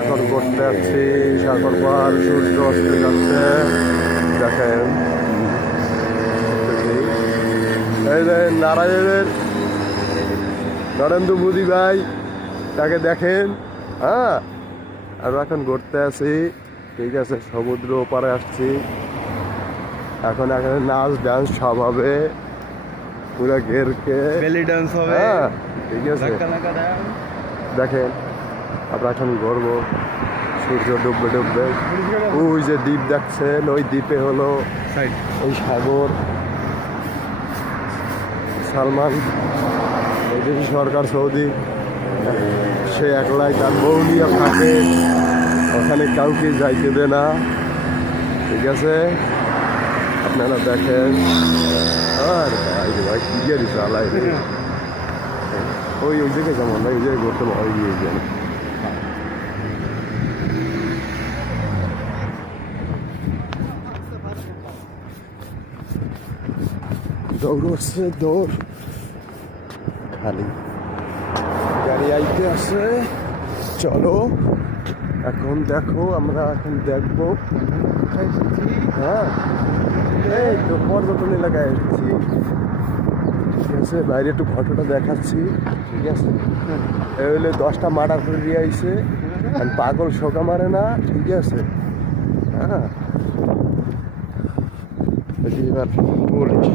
এখন ঘুরতে যাচ্ছি সাগর পাহাড়, সূর্য অস্ত যাচ্ছে। দেখেন এই যে নারায়ণের নরেন্দ্র মোদী ভাই, তাকে দেখেন। হ্যাঁ, আর এখন ঘুরতে আছি, ঠিক আছে, সমুদ্র ওপারে আসছি। এখন এখানে নাচ ডান্স সব হবে, পুরো ঘেরকে বেলি ডান্স হবে। হ্যাঁ ঠিক আছে, ধাক্কা ধাক্কা দেন। দেখেন আমরা এখন ঘুরবো, সূর্য ডুববে ডুববে। ওই যে দ্বীপ দেখছেন, ওই দ্বীপে হলো সাইড এই সাগর। সালমান, এই যে সরকার সৌদি, সে একলাই তার বউ নিয়ে থাকে, ওখানে কাউকে যাইতে দে না, ঠিক আছে। আপনারা দেখেন। আর ভাই রে ভাই, কি গাড়ি চালায় রে। ওই ওই জায়গায় যেমন না, ওই জায়গায় ঘুরতে ভালো গিয়ে যান। দৌড়ছে দৌড়, খালি গাড়ি আইতে আসে। চলো এখন দেখো, আমরা এখন দেখবো। হ্যাঁ, এই তো পর্যটন এলাকায় এসেছি, ঠিক আছে। বাইরে একটু ফটোটা দেখাচ্ছি, ঠিক আছে। এই হলে 10টা মার্ডার করে দিয়ে আইছে, আর পাগল শোকা মারে না, ঠিক আছে। হ্যাঁ, এবার বলিস